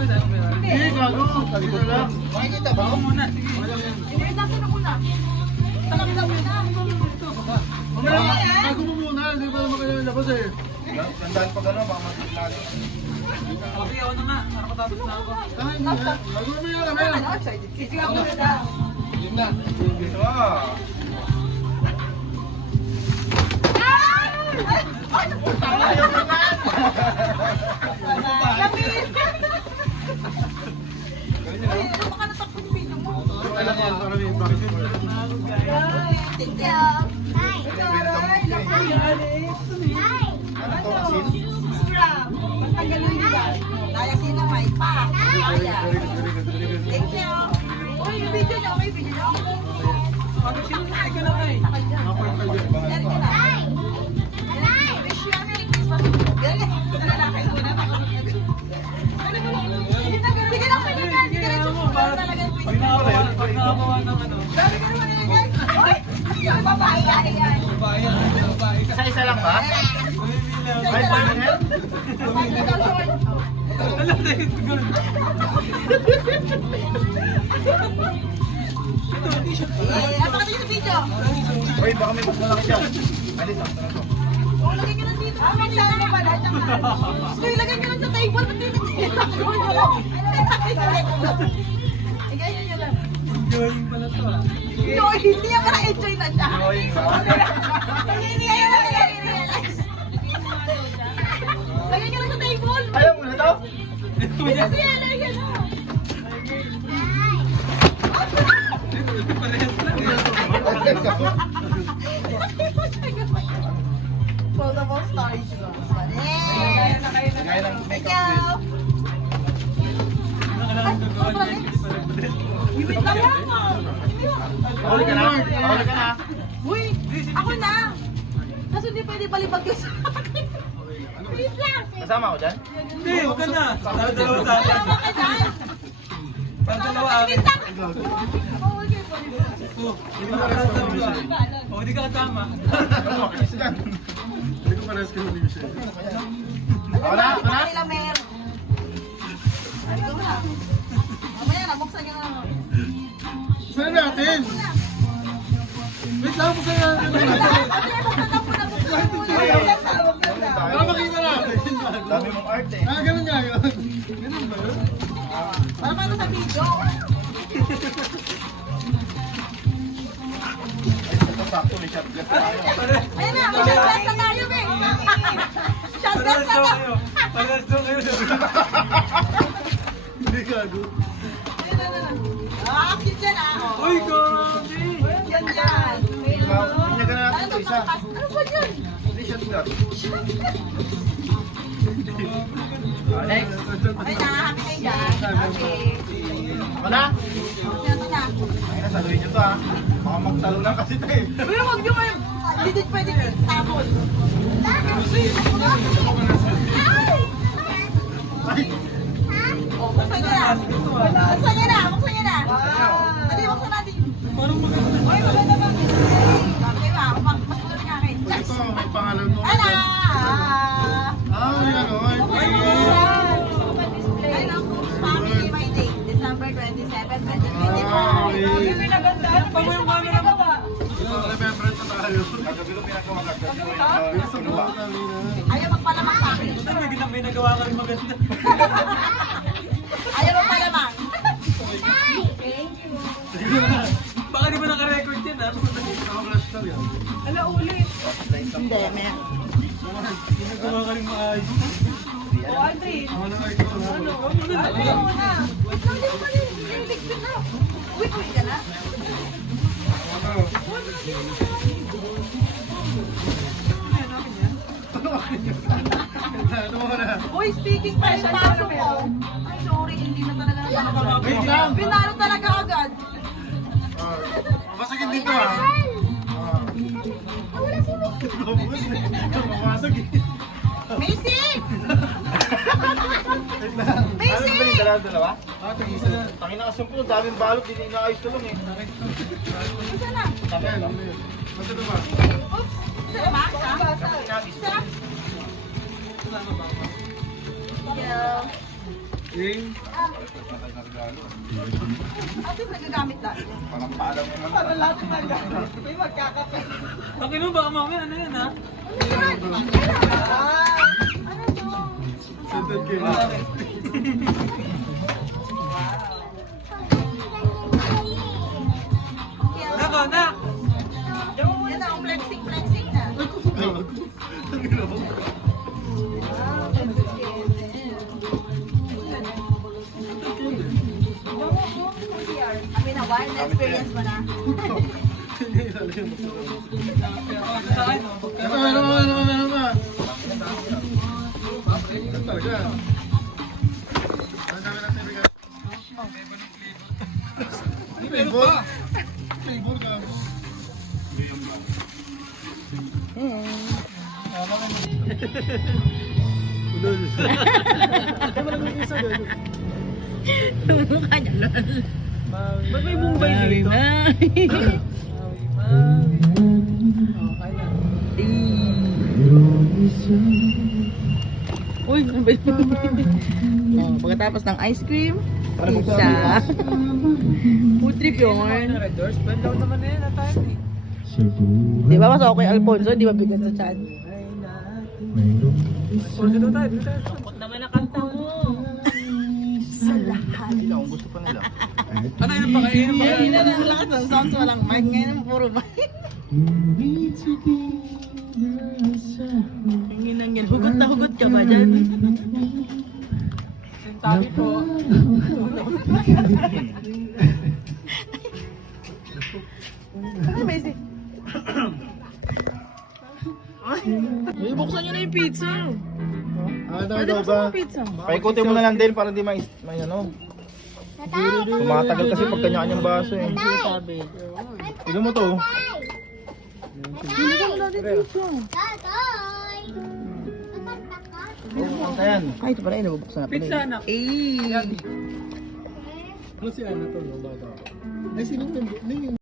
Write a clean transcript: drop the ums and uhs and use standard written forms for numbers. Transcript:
Hindi, gago. Dito lang. Makikita ba? Muna, sige. Hindi, nasa na muna. Talaki daw muna. Mamaya, gago mo muna. Hindi pa naman kayo labas eh. Gandaan pa gano'n, baka matiglag. Okay, ako na nga. Para matapos na ako. Ay, hindi. Gago mo yun, mamaya. Sige ako na. Yun na. Ah. Kailan yan, para may bakit mo. Mag-sinunay ka na kayo. Pag nakabawa ng ano. Babae yan. Babae yan. Babae ka. Isa-isa lang ba? Ay, paano yan? Alam na yun. Siguro. Ito, t-shirt pa. Uy, baka may mas malaki dyan. Alis, ang sarap to. Lagay ka lang dito. Lagay ka lang sa table. Ganyan nyo lang. Enjoying pala to ah. Hindi niya parang enjoy na siya. Drawing ba? Hindi niya yan nare-realize. Lagay ka lang sa table. Ayaw mo na to? Kasi yan, lagay ka lang. Parehas lang eh. Foldable storage box. Kaya ng makeup Kailangan gagawa niya. Hindi pa rin model. Ibig ka lang mo. Huli ka na? Huli ka na? Uy, ako na. Kaso hindi pwede balibag yun sa akin. Please lang. Kasama ako dyan? Hindi, huwag ka na. Para dalawa sa akin. Para dalawa akin. Oh, hindi ka kasama. Oh, hindi ka kasama. Ano? Isa dyan. Hindi ko parehas kayo ni Michelle. Ako na? Ako na? Kanila mer. Ikaw na. Mamaya na, buksan ka na. Saan natin? Wait lang, buksan natin. Para makita natin. Dami mong art eh. Ah, ganun nga yun. Ganun ba yun? Para paano sa video? Ito sakto, may shotgun tayo. Ayun na, shotglass na tayo, be. Shotglass na tayo. Parehas daw kayo. Hindi gago. Ah, cute yan ah. Uy, grabe. Yan yan. Binyagan na natin ito isa. Ano ba yun? Hindi shotgun. Next. Ay, happy kayo dyan. Okay. Ako na? Ito na. Ay, nasaluhin nyo to ha. Baka magtalo lang kasi ito eh. Uy, huwag nyo kayo. Hindi din pwede tapon. Ay, Oh, buksan nyo na. Buksan nyo na, buksan nyo na. Dali, buksan natin. Parang maganda. Uy, maganda ba? Okay ba? Mas maganda nga akin. ito, may pangalan mo. Ala! Ah, yan o. Ay, naku, family my day. December 27, 2024. Ano pa mo yung camera mo? Remembrance na tayo. Kagabi ko pinagawa kagabi ko Gusto yung mo ba? Ayaw magpalamang sa akin. Ito, may nagawa ka rin maganda. Ayaw magpalamang. Baka di ba naka-record yan ha? Naka-flash call yan. Hindi, men. May nagawa ka rin maayos. Ako na nga ikaw. Ayaw mo na. Wait lang, hindi mo rin. Hindi na. Wait, wait ka na. Ano mo na? Uy, speaking pa yung paso ko. Ay, sorry, hindi na talaga nakakapag. Wait lang. Binalo talaga agad. Masagin dito ha. Mamasag eh. Macy! Wait lang. Macy! Ano ba yung dalawa? Ah, tag-isa na. Tangin na kasi po, daming balot, hindi inaayos tulong eh. Isa na. Sabi Ayan, ano? ayan. Basta na ba? Oops! Isa na ba? Isa? Isa? Yeah. Game. Ate, nagagamit dati. Parang paalam mo naman. Para lahat ng nagagamit. May magkakape. Bakit mo baka mamaya ano yan ha? Ano to? Sunod kayo. Nako, nak! Yan na, flexing na. Sabi na, wild experience mo na. Sa akin, oh. Ano? Talaga. Ang dami natin regalo. Meron pa! Flavor ka. Mukha niya, lol. Ba't may Mumbai dito? Uy, ang bait mo. Oh, pagkatapos ng ice cream, pizza. Food trip yun. Red doors, bend down naman na yan, tayo eh. Di ba mas okay, Alfonso? Di ba bigat sa chan? O, dito tayo, dito tayo. Takot naman ang kanta mo. Nila, kung gusto pa nila. Ano yun pa kayo? Ngayon na lang lakas ng sounds, walang mic. Ngayon ang puro mic. Hinginangin. Hugot na hugot ka ba dyan? Sintabi po. Ano ba isi? Uy, buksan nyo na yung pizza. Ano Pwede daw buksan ba? yung pizza. Paikutin mo na lang din para di may ano. Tumatagal kasi pag kanya-kanyang baso eh. Sabi. Tignan mo to. Hindi ka wala din pizza. Ayan. Ay, ito pala yun. Nabubuksan na pala Pizza, yun. anak. Eh. Ano si Ana to? No? Bata. Ay, sino to?